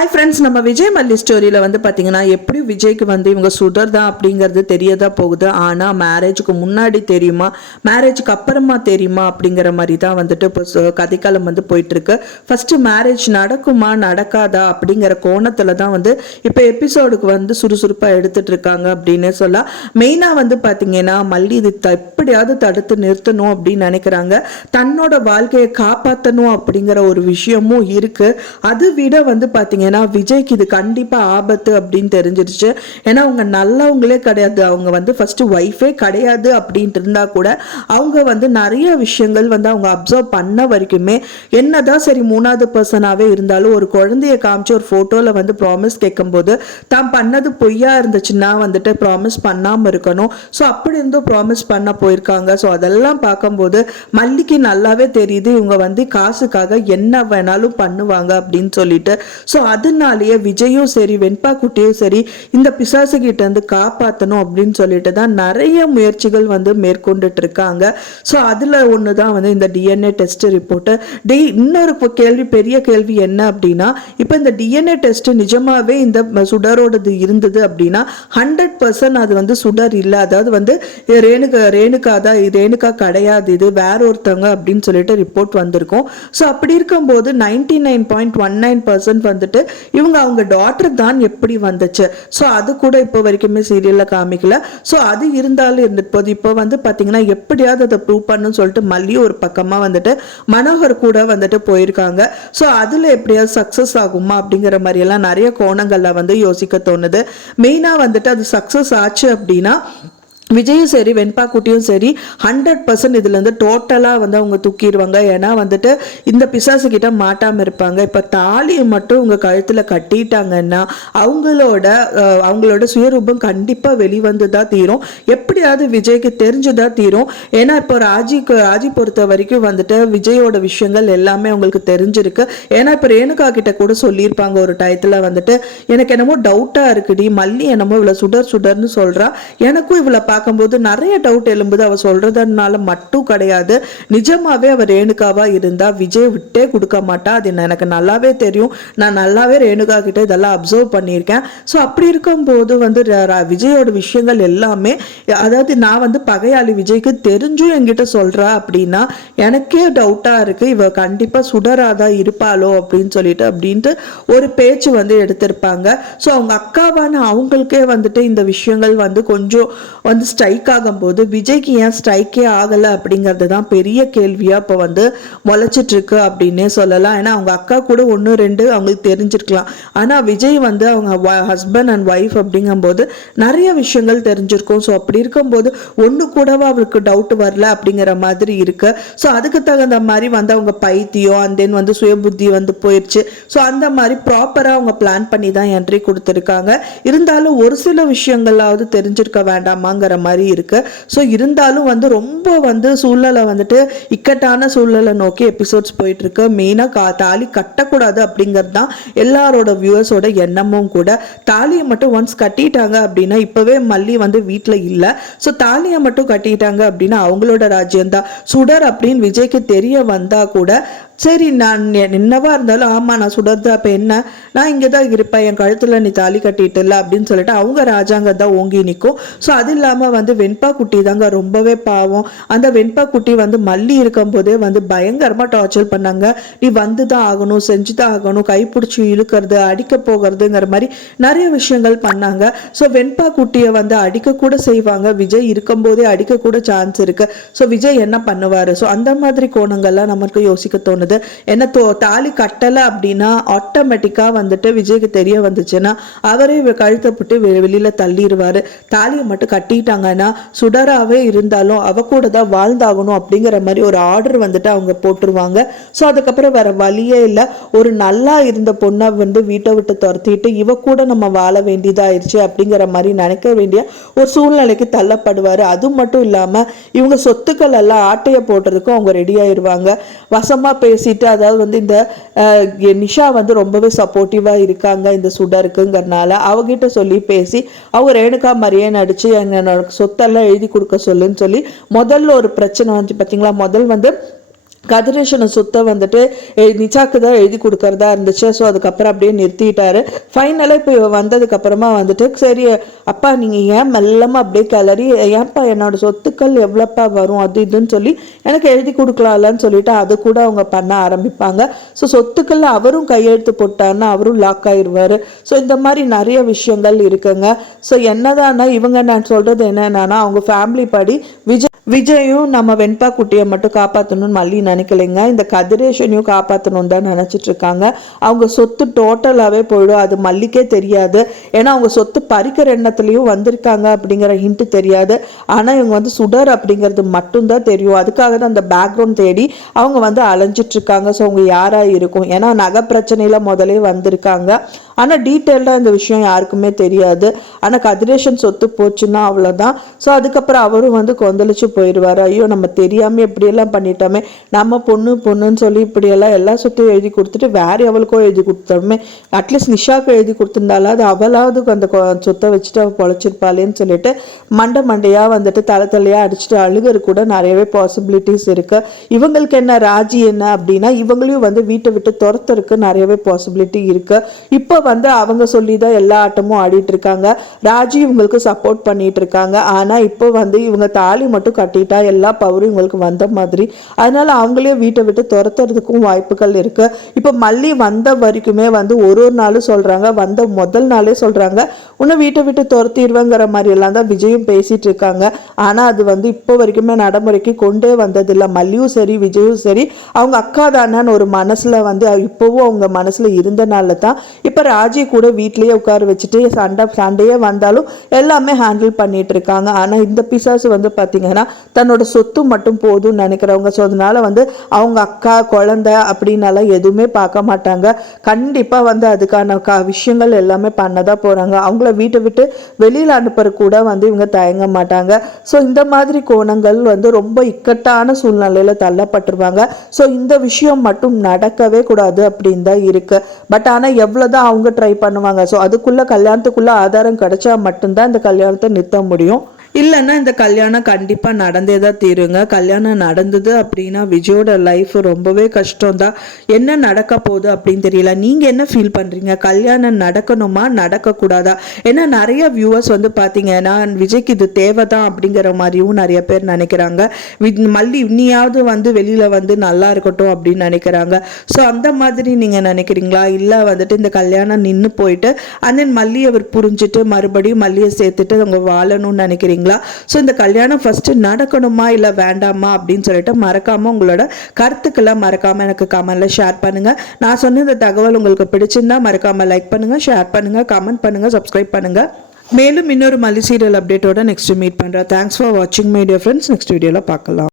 Hi friends நம்ம விஜய் மல்லி ஸ்டோரியில் வந்து பார்த்தீங்கன்னா எப்படி விஜய்க்கு வந்து இவங்க சுடர் தான் அப்படிங்கிறது தெரியதா போகுது. ஆனால் மேரேஜுக்கு முன்னாடி தெரியுமா? மேரேஜுக்கு அப்புறமா தெரியுமா? அப்படிங்கிற மாதிரி தான் வந்துட்டு இப்போ கதைக்காலம் வந்து போயிட்டுருக்கு. ஃபஸ்ட்டு மேரேஜ் நடக்குமா நடக்காதா? அப்படிங்கிற கோணத்தில் தான் வந்து இப்போ எபிசோடுக்கு வந்து சுறுசுறுப்பாக எடுத்துகிட்டு இருக்காங்க அப்படின்னு சொல்ல மெயினாக வந்து பார்த்தீங்கன்னா மல்லி இது த- எப்படியாவது தடுத்து நிறுத்தணும் அப்படின்னு நினைக்கிறாங்க. தன்னோட வாழ்க்கையை காப்பாற்றணும் அப்படிங்கிற ஒரு விஷயமும் இருக்குது அது விட வந்து பார்த்தீங்கன்னா விஜய்க்கு இது கண்டிப்பாக ஆபத்து அப்படின்னு தெரிஞ்சிருச்சு. ஏன்னா அவங்க நல்லவங்களே கிடையாது. அவங்க வந்து ஃபஸ்ட்டு ஒய்ஃபே கிடையாது அப்படின்ட்டு இருந்தால் கூட அவங்க வந்து நிறைய விஷயங்கள் வந்து அவங்க அப்சர்வ் பண்ண வரைக்குமே என்னதான் சரி மூணாவது பர்சனாகவே இருந்தாலும் ஒரு குழந்தைய காமிச்சு ஒரு ஃபோட்டோவில் வந்து ப்ராமிஸ் கேட்கும்போது தான் பண்ணது பொய்யா இருந்துச்சுன்னா வந்துட்டு ப்ராமிஸ் பண்ணாமல் இருக்கணும். ஸோ அப்படி இருந்தும் ப்ராமிஸ் பண்ண போயிருக்காங்க. ஸோ அதெல்லாம் பார்க்கும்போது மல்லிக்கு நல்லாவே தெரியுது. இவங்க வந்து காசுக்காக என்ன வேணாலும் பண்ணுவாங்க அப்படின்னு சொல்லிட்டு. ஸோ அதனாலேயே விஜயும் சரி வெண்பா குட்டியும் சரி இந்த பிசாசு கிட்ட இருந்து காப்பாற்றணும் அப்படின்னு சொல்லிட்டு தான் நிறைய முயற்சிகள் வந்து மேற்கொண்டுட்டு இருக்காங்க. ஸோ அதில் ஒன்று தான் வந்து இந்த டிஎன்ஏ டெஸ்ட் ரிப்போர்ட்டு டி இன்னொரு இப்போ கேள்வி பெரிய கேள்வி என்ன அப்படின்னா இப்போ இந்த டிஎன்ஏ டெஸ்ட் நிஜமாவே இந்த சுடரோடது இருந்தது அப்படின்னா ஹண்ட்ரட் பர்சன்ட் அது வந்து சுடர் இல்லை. அதாவது வந்து ரேணுகா ரேணுகா தான் ரேணுகா கிடையாது இது வேற ஒருத்தவங்க அப்படின்னு சொல்லிட்டு ரிப்போர்ட் வந்திருக்கும். ஸோ அப்படி இருக்கும்போது ninety nine point one nine percent வந்துட்டு இவங்க அவங்க டாட்டர் தான் எப்படி வந்துச்சு. ஸோ அது கூட இப்போ வரைக்குமே சீரியலில் காமிக்கல. ஸோ அது இருந்தாலும் இருந்துட்டு போகுது. இப்போ வந்து பார்த்தீங்கன்னா எப்படியாவது அதை ப்ரூவ் பண்ணுன்னு சொல்லிட்டு மல்லியும் ஒரு பக்கமாக வந்துட்டு மனோகர் கூட வந்துட்டு போயிருக்காங்க. ஸோ அதில் எப்படியாவது சக்ஸஸ் ஆகுமா அப்படிங்கிற மாதிரியெல்லாம் நிறைய கோணங்களில் வந்து யோசிக்க தோணுது. மெயினாக வந்துட்டு அது சக்ஸஸ் ஆச்சு அப்படின்னா விஜயும் சரி வெண்பாக்குட்டியும் சரி ஹண்ட்ரட் பர்சன்ட் இதுலேருந்து டோட்டலாக வந்து அவங்க தூக்கிடுவாங்க. ஏன்னா வந்துட்டு இந்த பிசாசு கிட்ட மாட்டாமல் இருப்பாங்க. இப்போ தாலியை மட்டும் உங்கள் கழுத்தில் கட்டிட்டாங்கன்னா அவங்களோட அவங்களோட சுயரூபம் கண்டிப்பாக வெளிவந்து தான் தீரும். எப்படியாவது விஜய்க்கு தெரிஞ்சு தான் தீரும். ஏன்னா இப்போ ராஜிக்கு ராஜி பொறுத்த வரைக்கும் வந்துட்டு விஜயோட விஷயங்கள் எல்லாமே அவங்களுக்கு தெரிஞ்சிருக்கு. ஏன்னா இப்போ ரேணுகா கிட்ட கூட சொல்லியிருப்பாங்க ஒரு டயத்தில் வந்துட்டு எனக்கு என்னமோ டவுட்டாக இருக்குடி மல்லி என்னமோ இவ்வளோ சுடர் சுடர்னு சொல்கிறா எனக்கும் இவளை பார்க்கும்போது நிறைய டவுட் எழும்புது. அவள் சொல்கிறதுனால மட்டும் கிடையாது. நிஜமாவே அவள் ரேணுகாவாக இருந்தா விஜய் விட்டே கொடுக்க மாட்டா. அது எனக்கு நல்லாவே தெரியும். நான் நல்லாவே ரேணுகா கிட்ட இதெல்லாம் அப்சர்வ் பண்ணியிருக்கேன். ஸோ அப்படி இருக்கும்போது வந்து ர- விஜயோட விஷயங்கள் எல்லாமே அதாவது நான் வந்து பகையாளி விஜய்க்கு தெரிஞ்சும் என்கிட்ட சொல்றா அப்படின்னா எனக்கே டவுட்டாக இருக்கு. இவ கண்டிப்பாக சுடராதா இருப்பாளோ அப்படின்னு சொல்லிட்டு அப்படின்ட்டு ஒரு பேச்சு வந்து எடுத்திருப்பாங்க. ஸோ அவங்க அக்காவான அவங்களுக்கே வந்துட்டு இந்த விஷயங்கள் வந்து கொஞ்சம் வந்து ஸ்ட்ரைக் ஆகும்போது விஜய்க்கு ஏன் ஸ்ட்ரைக்கே ஆகலை அப்படிங்கிறது தான் பெரிய கேள்வியாக இப்போ வந்து முளைச்சிட்ருக்கு அப்படின்னே சொல்லலாம். ஏன்னா அவங்க அக்கா கூட ஒன்று ரெண்டு அவங்களுக்கு தெரிஞ்சிருக்கலாம். ஆனால் விஜய் வந்து அவங்க ஹஸ்பண்ட் அண்ட் ஒய்ஃப் அப்படிங்கும்போது நிறைய விஷயங்கள் தெரிஞ்சிருக்கும். ஸோ அப்படி இருக்கும்போது ஒன்று கூடவா அவருக்கு டவுட் வரல அப்படிங்கிற மாதிரி இருக்கு. ஸோ அதுக்கு தகுந்த மாதிரி வந்து அவங்க பைத்தியம் அண்ட் தென் வந்து சுயபுத்தி வந்து போயிடுச்சு ஸோ அந்த மாதிரி ப்ராப்பராக அவங்க பிளான் பண்ணி தான் என்ட்ரி கொடுத்துருக்காங்க. இருந்தாலும் ஒரு சில விஷயங்களாவது தெரிஞ்சிருக்க வேண்டாமாங்கிற மாதிரி இருக்கு. ஸோ இருந்தாலும் வந்து ரொம்ப வந்து சூழ்நிலை வந்துட்டு இக்கட்டான சூழ்நிலை நோக்கி எபிசோட்ஸ் போயிட்டுருக்கு. மெயினாக கா தாலி கட்டக்கூடாது அப்படிங்கிறது தான் எல்லாரோட வியூவர்ஸோட எண்ணமும் கூட. தாலியை மட்டும் ஒன்ஸ் கட்டிட்டாங்க அப்படின்னா இப்போவே மல்லி வந்து வீட்டில் இல்லை. ஸோ தாலியை மட்டும் கட்டிட்டாங்க அப்படின்னா அவங்களோட ராஜ்யம்தான். சுடர் அப்படின்னு விஜய்க்கு தெரிய வந்தால் கூட சரி நான் என்னவா இருந்தாலும் ஆமாம் நான் சுடர்தான் அப்போ என்ன? நான் இங்கே தான் இருப்பேன் என் கழுத்தில் நீ தாலி கட்டிட்டல அப்படின்னு சொல்லிட்டு அவங்க ராஜாங்க தான் ஓங்கி நிற்கும் ஸோ அது இல்லாமல் வந்து வெண்பா குட்டி தாங்க ரொம்பவே பாவம். அந்த வெண்பா குட்டி வந்து மல்லி இருக்கும்போதே வந்து பயங்கரமாக டார்ச்சர் பண்ணாங்க. நீ வந்து தான் ஆகணும் செஞ்சு தான் ஆகணும் கைப்பிடிச்சி இழுக்கிறது அடிக்க போகிறதுங்கிற மாதிரி நிறைய விஷயங்கள் பண்ணாங்க. ஸோ வெண்பா குட்டியை வந்து அடிக்கக்கூட செய்வாங்க. விஜய் இருக்கும்போதே அடிக்கக்கூட சான்ஸ் இருக்குது ஸோ விஜய் என்ன பண்ணுவார்? ஸோ அந்த மாதிரி கோணங்கள்லாம் நமக்கு யோசிக்க தோணுது. என்ன தோ தாலி கட்டலை அப்படின்னா ஆட்டோமேட்டிக்காக வந்துட்டு விஜய்க்கு தெரிய வந்துச்சுன்னா அவரே கழுத்தை போட்டு வெளியில் வெளியில தள்ளிடுவாரு தாலியை மட்டும் கட்டிட்டாங்கன்னா சுடராவே இருந்தாலும் அவ கூட தான் வாழ்ந்தாகணும் அப்படிங்கிற மாதிரி ஒரு ஆர்டர் வந்துட்டு அவங்க போட்டுருவாங்க. ஸோ அதுக்கப்புறம் வேற வழியே இல்லை. ஒரு நல்லா இருந்த பொண்ணை வந்து வீட்டை விட்டு துரத்திட்டு இவ கூட நம்ம வாழ வேண்டியதாயிருச்சு அப்படிங்கிற மாதிரி நினைக்க வேண்டிய ஒரு சூழ்நிலைக்கு தள்ளப்படுவார். அது மட்டும் இல்லாமல் இவங்க சொத்துக்கள் எல்லாம் ஆட்டையை போடுறதுக்கும் அவங்க ரெடி ஆயிடுவாங்க வசமாக பேசிட்டு அதாவது வந்து இந்த அஹ், நிஷா வந்து ரொம்பவே சப்போர்ட்டிவாக இருக்காங்க இந்த சுடருக்குங்கிறனால அவகிட்ட சொல்லி பேசி அவங்க ரேணுகா மாதிரியே நடிச்சு என்னோட சொத்தெல்லாம் எழுதி கொடுக்க சொல்லுன்னு சொல்லி முதல்ல ஒரு பிரச்சனை வந்துச்சு பார்த்தீங்களா முதல் வந்து கதிரேஷனை சுத்த வந்துட்டு நிச்சாக்கு தான் எழுதி கொடுக்கறதா இருந்துச்சு. ஸோ அதுக்கப்புறம் அப்படியே நிறுத்திட்டாரு. ஃபைனலாக இப்போ இவ வந்ததுக்கப்புறமா வந்துட்டு சரி அப்பா நீங்கள் ஏன் மெல்லமாக அப்படியே கிளறி ஏன்ப்பா என்னோட சொத்துக்கள் எவ்வளோப்பா வரும்? அது இதுன்னு சொல்லி எனக்கு எழுதி கொடுக்கலாம்லன்னு சொல்லிட்டு அது கூட அவங்க பண்ண ஆரம்பிப்பாங்க. ஸோ சொத்துக்கள் அவரும் கையெழுத்து போட்டாருன்னா அவரும் லாக் ஆயிடுவார் ஸோ இந்த மாதிரி நிறைய விஷயங்கள் இருக்குங்க. ஸோ என்னதான்னா இவங்க நான் சொல்கிறது என்னென்னா அவங்க ஃபேமிலி படி விஜய் விஜயும் நம்ம வெண்பா குட்டியை மட்டும் காப்பாற்றணும்னு மல்லி நினைக்கலைங்க. இந்த கதிரேஷனையும் காப்பாற்றணும் தான் நினச்சிட்டு இருக்காங்க அவங்க சொத்து டோட்டலாகவே போயிடும். அது மல்லிக்கே தெரியாது. ஏன்னா அவங்க சொத்து பறிக்கிற எண்ணத்துலேயும் வந்திருக்காங்க அப்படிங்கிற ஹிண்ட்டு தெரியாது. ஆனால் இவங்க வந்து சுடர் அப்படிங்கிறது மட்டும்தான் தெரியும். அதுக்காக தான் அந்த பேக்ரவுண்ட் தேடி அவங்க வந்து அலைஞ்சிட்ருக்காங்க. ஸோ அவங்க யாராக இருக்கும்? ஏன்னா நகை பிரச்சனையில் முதலே வந்திருக்காங்க. ஆனால் டீட்டெயில்டாக இந்த விஷயம் யாருக்குமே தெரியாது. ஆனால் கதிரேஷன் சொத்து போச்சுன்னா அவ்வளோதான் ஸோ அதுக்கப்புறம் அவரும் வந்து கொந்தளிச்சு போயிடுவார் ஐயோ நம்ம தெரியாமல் இப்படியெல்லாம் பண்ணிட்டோமே. நம்ம பொண்ணு பொண்ணுன்னு சொல்லி இப்படியெல்லாம் எல்லா சொத்தையும் எழுதி கொடுத்துட்டு வேற எவளுக்கோ எழுதி கொடுத்தோமே. அட்லீஸ்ட் நிஷாக்கு எழுதி கொடுத்துருந்தாலாவது அவளாவது அந்த சொத்தை வச்சுட்டு அவள் பொழைச்சிருப்பாளேன்னு சொல்லிட்டு மண்டை மண்டையாக வந்துட்டு தலை தலையாக அடிச்சுட்டு அழுகிறது கூட நிறையவே பாசிபிலிட்டிஸ் இருக்குது இவங்களுக்கு என்ன ராஜி என்ன அப்படின்னா இவங்களையும் வந்து வீட்டை விட்டு துரத்துறதுக்கு நிறையவே பாசிபிலிட்டி இருக்குது இப்போ வந்து அவங்க சொல்லி தான் எல்லா ஆட்டமும் ஆடிட்டு இருக்காங்க. ராஜி இவங்களுக்கு சப்போர்ட் பண்ணிட்டு இருக்காங்க. ஆனால் இப்போ வந்து இவங்க தாலி மட்டும் கட்டிட்டா எல்லா பவரும் இவங்களுக்கு வந்த மாதிரி. அதனால அவங்களே வீட்டை விட்டு துரத்துறதுக்கும் வாய்ப்புகள் இருக்கு. இப்போ மல்லி வந்த வரைக்குமே வந்து ஒரு ஒரு நாளும் சொல்றாங்க. வந்த முதல் நாளே சொல்றாங்க. உன்னை வீட்டை விட்டு துரத்திடுவேங்கிற மாதிரி எல்லாம் தான் விஜயும் பேசிட்டு இருக்காங்க. ஆனா அது வந்து இப்போ வரைக்குமே நடைமுறைக்கு கொண்டே வந்ததில்லை. மல்லியும் சரி விஜயும் சரி. அவங்க அக்கா தானேன்னு ஒரு மனசுல வந்து இப்போவும் அவங்க மனசுல இருந்தனால தான். இப்போ ராஜி கூட வீட்லயே உட்கார வச்சுட்டு சண்டை சண்டையே வந்தாலும் எல்லாமே ஹேண்டில் பண்ணிட்டு இருக்காங்க. ஆனா இந்த பிசாசு வந்து பாத்தீங்கன்னா தன்னோட சொத்து மட்டும் போதும்னு நினைக்கிறவங்க. ஸோ அதனால வந்து அவங்க அக்கா குழந்தை அப்படின்னாலாம் எதுவுமே பார்க்க மாட்டாங்க. கண்டிப்பாக வந்து அதுக்கான க விஷயங்கள் எல்லாமே பண்ண தான் போகிறாங்க அவங்கள வீட்டை விட்டு வெளியில் அனுப்புற கூட வந்து இவங்க தயங்க மாட்டாங்க. ஸோ இந்த மாதிரி கோணங்கள் வந்து ரொம்ப இக்கட்டான சூழ்நிலையில் தள்ளப்பட்டுருவாங்க ஸோ இந்த விஷயம் மட்டும் நடக்கவே கூடாது அப்படின்னு தான் இருக்குது பட் ஆனால் எவ்வளோ தான் அவங்க ட்ரை பண்ணுவாங்க. ஸோ அதுக்குள்ளே கல்யாணத்துக்குள்ளே ஆதாரம் கிடைச்சா மட்டும்தான் இந்த கல்யாணத்தை நிறுத்த முடியும். இல்லைன்னா இந்த கல்யாணம் கண்டிப்பாக நடந்தே தான் தீருங்க. கல்யாணம் நடந்தது அப்படின்னா விஜயோட லைஃப் ரொம்பவே கஷ்டம்தான் என்ன நடக்க போகுது அப்படின்னு தெரியல. நீங்கள் என்ன ஃபீல் பண்ணுறீங்க கல்யாணம் நடக்கணுமா? நடக்கக்கூடாதா? ஏன்னா நிறைய வியூவர்ஸ் வந்து பார்த்தீங்கன்னா விஜய்க்கு இது தேவை தான் அப்படிங்கிற மாதிரியும் நிறைய பேர் நினைக்கிறாங்க. வி- மல்லி இன்னியாவது வந்து வெளியில் வந்து நல்லா இருக்கட்டும் அப்படின்னு நினைக்கிறாங்க. ஸோ அந்த மாதிரி நீங்கள் நினைக்கிறீங்களா? இல்லை வந்துட்டு இந்த கல்யாணம் நின்று போயிட்டு அண்ட் தென் மல்லி அவர் புரிஞ்சுட்டு மறுபடியும் மல்லியை சேர்த்துட்டு அவங்க வாழணும்னு நினைக்கிறீங்க நினைக்கிறீங்களா ஸோ இந்த கல்யாணம் ஃபர்ஸ்ட் நடக்கணுமா இல்லை வேண்டாமா அப்படின்னு சொல்லிட்டு மறக்காம உங்களோட கருத்துக்களை மறக்காம எனக்கு கமெண்ட்ல ஷேர் பண்ணுங்க. நான் சொன்ன இந்த தகவல் உங்களுக்கு பிடிச்சிருந்தா மறக்காம லைக் பண்ணுங்க ஷேர் பண்ணுங்க கமெண்ட் பண்ணுங்க சப்ஸ்கிரைப் பண்ணுங்க. மேலும் இன்னொரு மல்லி சீரியல் அப்டேட்டோட நெக்ஸ்ட் மீட் பண்ணுறேன் தேங்க்ஸ் ஃபார் வாட்சிங் மை ஃப்ரெண்ட்ஸ் நெக்ஸ்ட் வீடியோவில் பார்க்கலாம்.